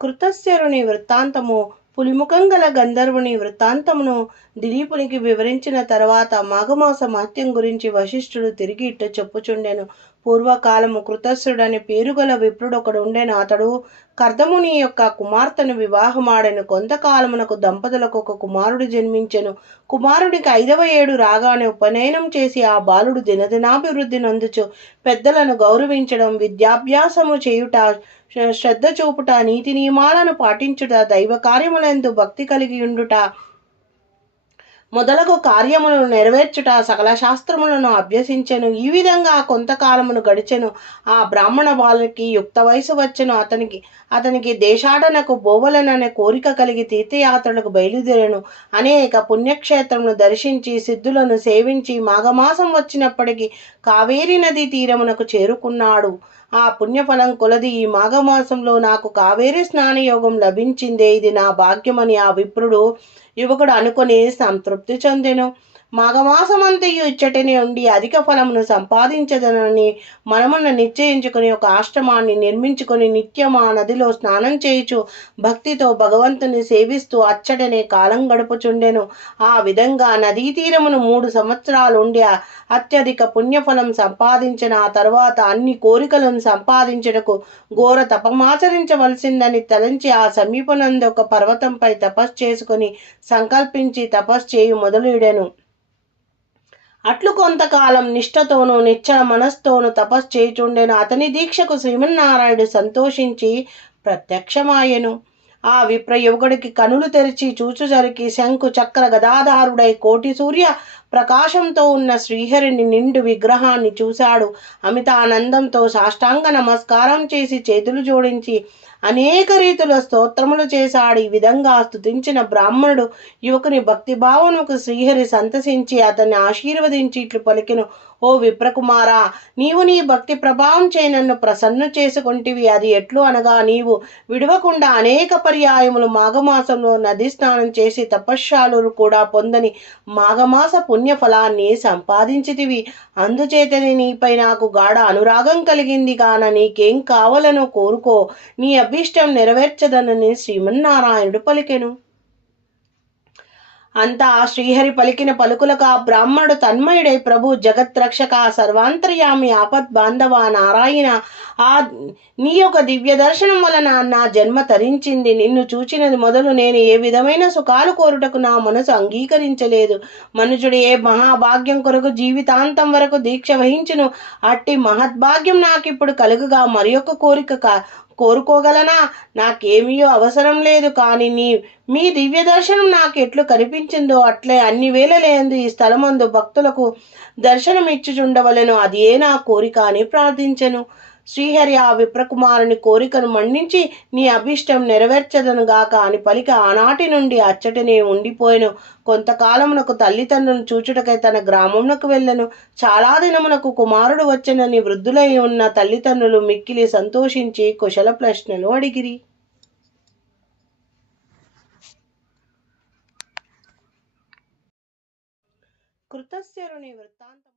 కృతశరుని వృత్తాంతము పులిముఖం గల గంధర్వుని వృత్తాంతమును దిలీపునికి వివరించిన తర్వాత మాఘమాస మహత్యం గురించి వశిష్ఠుడు తిరిగి ఇట్ట చెప్పుచుండెను. పూర్వకాలము కృతస్థుడని పేరుగల విప్రుడొకడు ఉండెను అతడు కర్దముని యొక్క కుమార్తెను వివాహమాడెను. కొంతకాలమునకు దంపతులకు ఒక కుమారుడు జన్మించెను. కుమారుడికి ఐదవ ఏడు రాగానే ఉపనయనం చేసి ఆ బాలుడు దినదినాభివృద్ధి నొందుచు పెద్దలను గౌరవించడం విద్యాభ్యాసము చేయుట శ్రద్ధ చూపుట నీతి నియమాలను పాటించుట దైవ కార్యములందు భక్తి కలిగి ఉండుట మొదలగు కార్యములను నెరవేర్చుట సకల శాస్త్రములను అభ్యసించెను. ఈ విధంగా కొంతకాలమును గడిచెను. ఆ బ్రాహ్మణ బాలుకి యుక్త వయసు వచ్చెను. అతనికి అతనికి దేశాటనకు బోవలననే కోరిక కలిగి తీర్థయాత్రలకు బయలుదేరను. అనేక పుణ్యక్షేత్రమును దర్శించి సిద్ధులను సేవించి మాఘమాసం వచ్చినప్పటికీ కావేరీ నది తీరమునకు చేరుకున్నాడు. ఆ పుణ్యఫలం కొలది ఈ మాఘమాసంలో నాకు కావేరీ స్నానయోగం లభించిందే. ఇది నా భాగ్యమని ఆ విప్రుడు యువకుడు అనుకొని సంతృప్తి చెందెను. మాఘమాసమంతయు ఇచ్చటనే ఉండి అధిక ఫలమును సంపాదించదనని మనమున్న నిశ్చయించుకొని ఒక ఆశ్రమాన్ని నిర్మించుకొని నిత్యం ఆ నదిలో స్నానం చేయుచు భక్తితో భగవంతుని సేవిస్తూ అచ్చటనే కాలం గడుపుచుండెను. ఆ విధంగా నదీ తీరమును మూడు సంవత్సరాలు ఉండి అత్యధిక పుణ్యఫలం సంపాదించిన ఆ తర్వాత అన్ని కోరికలను సంపాదించుటకు ఘోర తపమాచరించవలసిందని తలంచి ఆ సమీపనందు ఒక పర్వతంపై తపస్సు చేసుకొని సంకల్పించి తపస్సు చేయు మొదలుడెను అట్లు కొంతకాలం నిష్ఠతోనూ నిశ్చల మనస్తోనూ తపస్సు చేయుచుండెను. అతని దీక్షకు శ్రీమన్నారాయణుడు సంతోషించి ప్రత్యక్షమాయెను. ఆ విప్ర యువకుడికి కనులు తెరిచి చూచుజరికి శంకు చక్ర గదాధారుడై కోటి సూర్య ప్రకాశంతో ఉన్న శ్రీహరిని నిండు విగ్రహాన్ని చూశాడు. అమితానందంతో సాష్టాంగ నమస్కారం చేసి చేతులు జోడించి అనేక రీతుల స్తోత్రములు చేశాడు. ఈ విధంగా స్థుతించిన బ్రాహ్మణుడు యువకుని భక్తిభావనకు శ్రీహరి సంతసించి అతన్ని ఆశీర్వదించి ఇట్లు పలికిన. ఓ విప్రకుమారా నీవు నీ భక్తి ప్రభావం చే నన్ను ప్రసన్ను చేసుకొంటివి. అది ఎట్లు అనగా నీవు విడవకుండా అనేక పర్యాయములు మాఘమాసంలో నది స్నానం చేసి తపశ్శాలు కూడా పొందని మాఘమాస పుణ్య ఫలాన్ని సంపాదించితివి. అందుచేతనే నీపై నాకు గాఢ అనురాగం కలిగింది కాన నీకేం కావాలనో కోరుకో. నీ అభీష్టం నెరవేర్చదనని శ్రీమన్నారాయణుడు పలికెను. అంతా ఆ శ్రీహరి పలికిన పలుకులకు ఆ బ్రాహ్మణుడు తన్మయుడై ప్రభు జగత్రక్షక సర్వాంతర్యామి ఆపద్ బాంధవ నారాయణ ఆ నీ యొక్క దివ్య దర్శనం వలన నా జన్మ తరించింది. నిన్ను చూచినది మొదలు నేను ఏ విధమైన సుఖాలు కోరుటకు నా మనసు అంగీకరించలేదు. మనుషుడు ఏ మహాభాగ్యం కొరకు జీవితాంతం వరకు దీక్ష వహించును. అట్టి మహద్భాగ్యం నాకిప్పుడు కలుగుగా. మరి యొక్క కోరిక కోరుకోగలనా? నాకేమీయో అవసరం లేదు కానీ నీ మీ దివ్య దర్శనం నాకు ఎట్లు కనిపించిందో అట్లే అన్ని వేళలేందు ఈ స్థలమందు భక్తులకు దర్శనమిచ్చుచుండవలను. అదే అది ఏ నా కోరిక అని ప్రార్థించెను. శ్రీహరి ఆ విప్రకుమారుని కోరికను మన్నించి నీ అభిష్టం నెరవేర్చదను గాక అని పలిక ఆనాటి నుండి అచ్చటనే ఉండిపోయాను. కొంతకాలమునకు తల్లిదండ్రులను చూచుటకై తన గ్రామమునకు వెళ్ళను. చాలా దినమునకు కుమారుడు వచ్చనని వృద్ధులై ఉన్న తల్లిదండ్రులు మిక్కిలి సంతోషించి కుశల ప్రశ్నలు అడిగిరి. కృతస్యరుని వృత్తాంతం